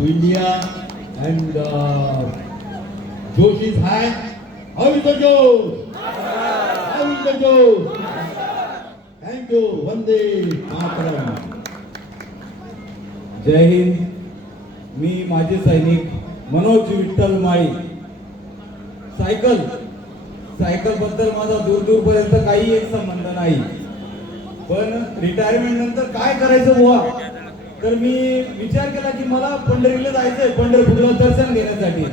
to India and uh, Josh is high. How is the Josh? How is the Josh? Thank you. Vande Mataram. जय हिंद मी माझे सैनिक Manoj Vitthal Mali cycle सायकलबद्दल माझा दूर दूरपर्यंत काही एक संबंध नाही पण रिटायरमेंट नंतर काय करायचं बुवा तर मी विचार केला की मला पंढरीला जायचंय पंढरपूरला दर्शन घेण्यासाठी.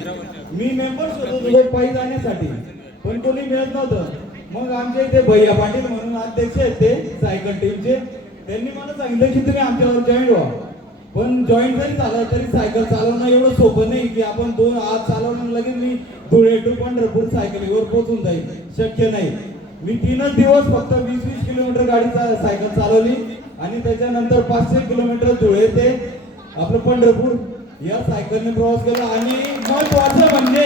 मी मेंबर होतो पायी जाण्यासाठी. पण कोणी मिळत नव्हतं. मग आमच्या इथे भैया पाटील म्हणून अध्यक्ष आहेत ते सायकल टीमचे त्यांनी मला सांगितलं की तुम्ही आमच्यावर जॉईन व्हा. पण जॉईन जरी झालं तरी सायकल चालवणं एवढं सोपं नाही की आपण दोन आज चालवणं लगेच मी धुळे टू पंढरपूर सायकलीवर पोहोचून जाईल. शक्य नाही. मी तीनच दिवस फक्त वीस वीस किलोमीटर गाडी सायकल चालवली. आणि त्याच्यानंतर पाचशे किलोमीटर धुळे ते आपलं पंढरपूर या सायकलने प्रवास केला. आणि महत्वाचं म्हणजे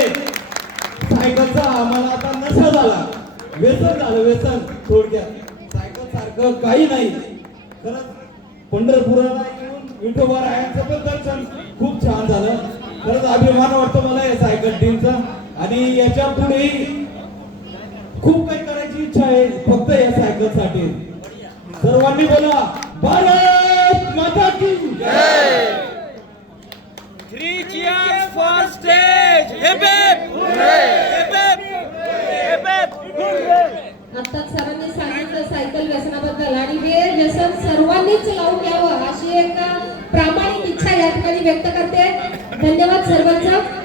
सायकलचा आम्हाला आता नशा झाला. व्यसन झालं व्यसन. थोडक्यात. सायकल सारखं काही नाही. खरंच पंढरपुराला येऊन विठोबा रायांचं पण दर्शन खूप छान झालं. खरंच अभिमान वाटतो मला या सायकल टीमचा आणि याच्या पुढेही खूप काही करायची इच्छा आहे फक्त या सायकलसाठी सर्वांनी बोला भारत माता की. Hip hip. Hip hip. आत्ताच सरांनी सांगितलं सायकल व्यसनाबद्दल आणि हे व्यसन सर्वांनीच लावून घ्यावं अशी एक प्रामाणिक इच्छा या ठिकाणी व्यक्त करते धन्यवाद सर्वांचं